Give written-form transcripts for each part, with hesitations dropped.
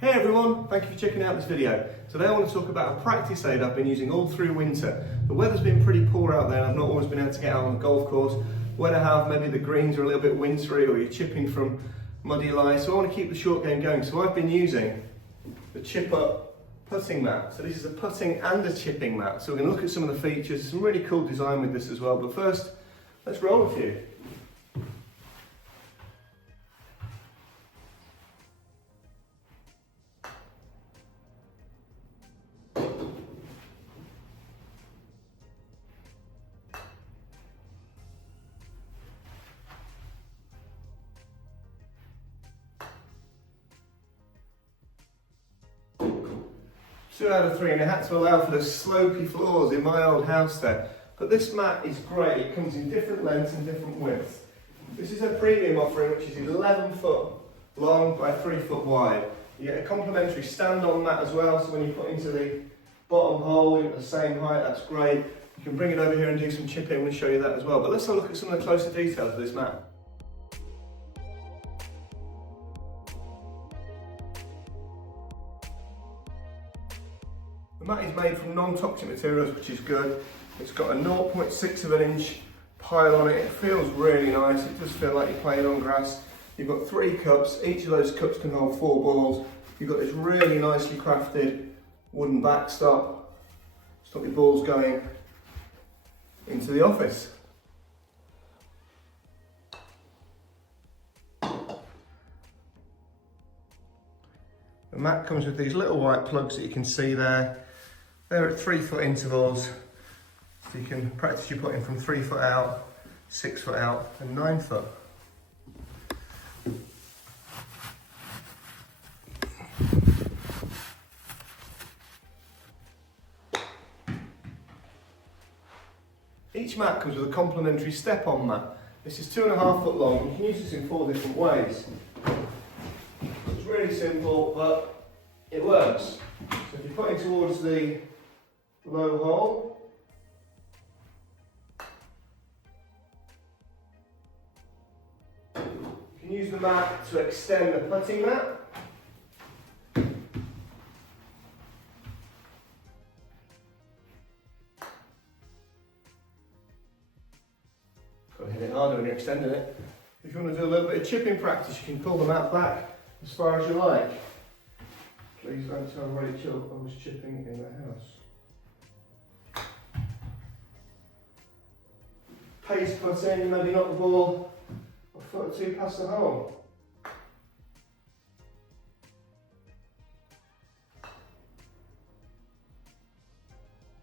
Hey everyone, thank you for checking out this video. Today I want to talk about a practice aid I've been using all through winter. The weather's been pretty poor out there and I've not always been able to get out on the golf course. When I have, maybe the greens are a little bit wintry or you're chipping from muddy lie, so I want to keep the short game going. So I've been using the Chiputt putting mat. So this is a putting and a chipping mat. So we're going to look at some of the features, some really cool design with this as well. But first, let's roll a few. Two out of three, and it had to allow for the slopey floors in my old house there. But this mat is great. It comes in different lengths and different widths. This is a premium offering, which is 11 foot long by 3 foot wide. You get a complimentary stand-on mat as well, so when you put into the bottom hole, you get the same height, that's great. You can bring it over here and do some chipping. We'll show you that as well. But let's have a look at some of the closer details of this mat. The mat is made from non-toxic materials, which is good. It's got a 0.6 of an inch pile on it. It feels really nice. It does feel like you're playing on grass. You've got 3 cups. Each of those cups can hold 4 balls. You've got this really nicely crafted wooden backstop. Stop your balls going into the office. The mat comes with these little white plugs that you can see there. They're at 3 foot intervals, so you can practice your putting from 3 foot out, 6 foot out, and 9 foot. Each mat comes with a complimentary step-on mat. This is 2.5 foot long. You can use this in 4 different ways. It's really simple, but it works. So if you're putting towards the low hole, you can use the mat to extend the putting mat. Got to hit it harder when you're extending it. If you want to do a little bit of chipping practice, you can pull the mat back as far as you like. Please don't tell Rachel I was chipping in the house. Pace putting, you maybe knock the ball a foot or 2 past the hole.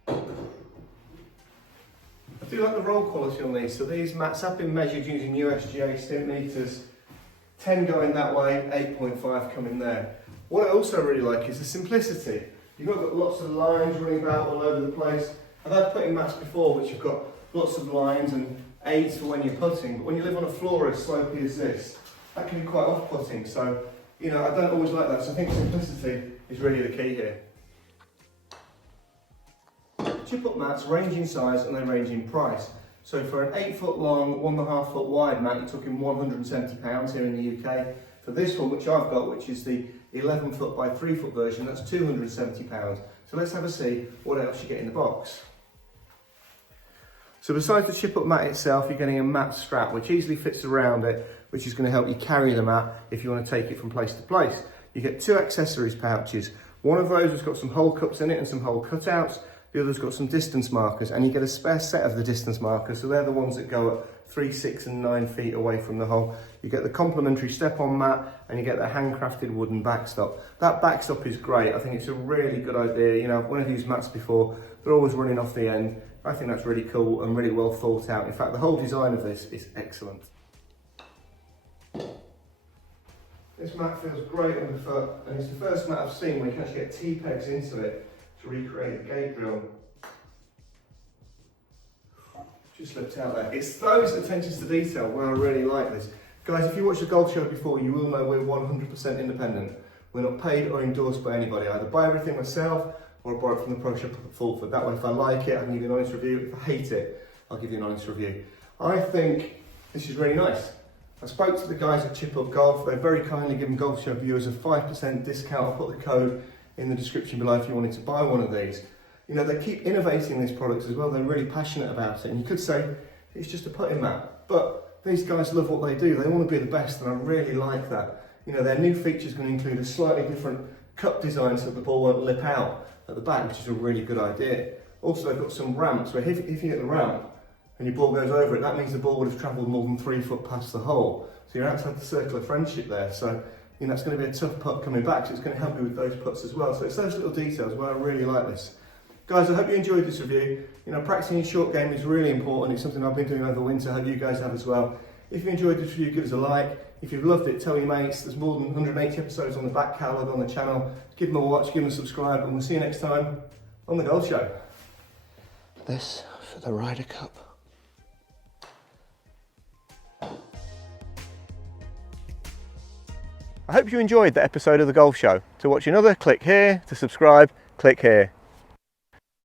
I do like the roll quality on these. So these mats have been measured using USGA stimp meters. 10 going that way, 8.5 coming there. What I also really like is the simplicity. You've not got lots of lines running about all over the place. I've had putting mats before which have got lots of lines and aids for when you're putting, but when you live on a floor as slopey as this, that can be quite off-putting. So, you know, I don't always like that. So I think simplicity is really the key here. Chiputt mats range in size and they range in price. So for an 8 foot long, 1.5 foot wide mat, you're talking £170 here in the UK. For this one, which I've got, which is the 11 foot by 3 foot version, that's £270. So let's have a see what else you get in the box. So besides the Chiputt mat itself, you're getting a mat strap, which easily fits around it, which is going to help you carry the mat if you want to take it from place to place. You get 2 accessories pouches. One of those has got some hole cups in it and some hole cutouts. The other's got some distance markers, and you get a spare set of the distance markers, so they're the ones that go at 3, 6 and 9 feet away from the hole. You get the complimentary step-on mat, and you get the handcrafted wooden backstop. That backstop is great. I think it's a really good idea. You know, I've one of these mats before, they're always running off the end. I think that's really cool and really well thought out. In fact, the whole design of this is excellent. This mat feels great on the foot, and it's the first mat I've seen where you can actually get T-pegs into it to recreate the gate drill. Just slipped out there. It's those attentions to detail where I really like this. Guys, if you watched a golf show before, you will know we're 100% independent. We're not paid or endorsed by anybody. I either buy everything myself or I borrow it from the pro shop at Fulford. That way, if I like it, I can give you an honest review. If I hate it, I'll give you an honest review. I think this is really nice. I spoke to the guys at Chiputt Golf. They've very kindly given Golf Show viewers a 5% discount. I'll put the code in the description below if you wanted to buy one of these. You know, they keep innovating these products as well. They're really passionate about it. And you could say it's just a putting mat, but these guys love what they do. They want to be the best, and I really like that. You know, their new feature is going to include a slightly different cup design so that the ball won't lip out at the back, which is a really good idea. Also, they've got some ramps where if you hit the ramp and your ball goes over it, that means the ball would have travelled more than 3 foot past the hole. So you're outside the circle of friendship there. So, you know, it's going to be a tough putt coming back, so it's going to help you with those putts as well. So it's those little details where I really like this. Guys, I hope you enjoyed this review. You know, practicing your short game is really important. It's something I've been doing over the winter. I hope you guys have as well. If you enjoyed this review, give us a like. If you've loved it, tell your mates. There's more than 180 episodes on the back catalogue on the channel. Give them a watch, give them a subscribe, and we'll see you next time on The Golf Show. This for the Ryder Cup. I hope you enjoyed the episode of The Golf Show. To watch another, click here. To subscribe, click here.